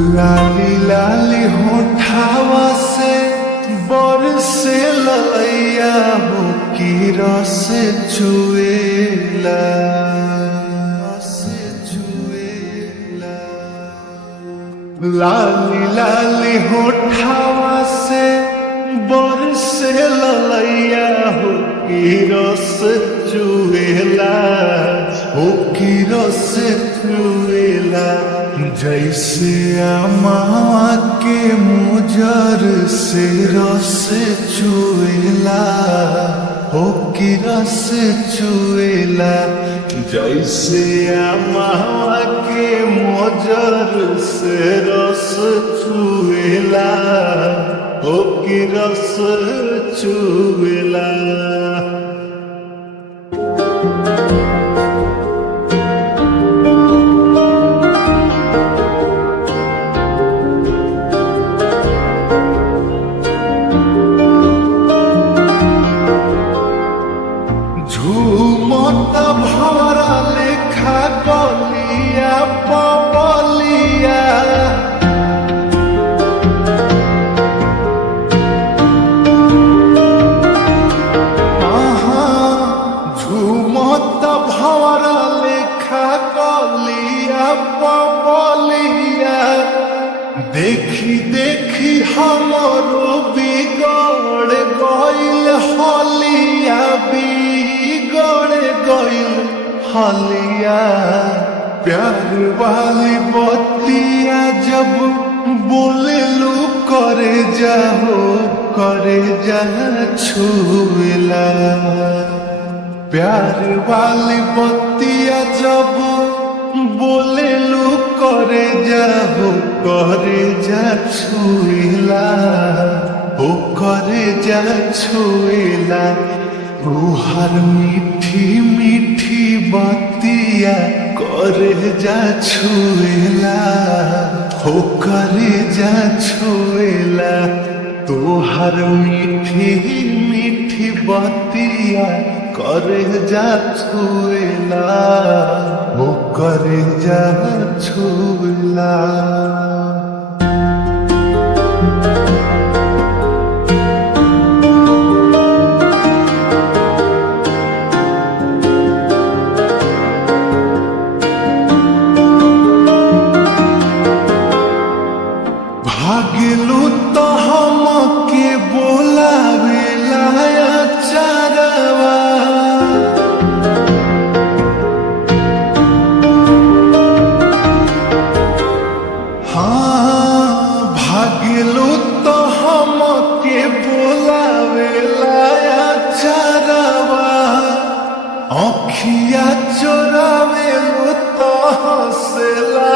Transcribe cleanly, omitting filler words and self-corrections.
लाली लाली होठावा से बरसे ललैया हो की रस चुएला लाली लाली होठावा से बरसे ललैया हो की रस चुएला हो की रस चुएला जैसे अमावा के मुजर से रस चुएला हो की रस चुएला जैसे अमावा के मुजर से रस चुएला हो की रस चुएला। झूमत भवरा लेखा गलिया पबलिया झूमत भवरा लेखा गलिया पबलिया देखी देखी हमरो बिगड़ गइल हलिया बिगड़ गइल हलिया प्यार वाली बतिया जब बोले लू करे जा छुएला प्यार वाली बतिया जब बोले लू करे जा छुएला हो करे जा छुएला तुहार मीठी मीठी बतिया करे जा छुएला हो करे जा छुएला तुहार मीठी मीठी बतिया करे जा छुएला हो करे जा छुएला। भागिलू तो हमके बोलावेला अचारवा हाँ भागिलू तो हमके बोलावेला अचारवा अखिया चोरावेलू तो हंसेला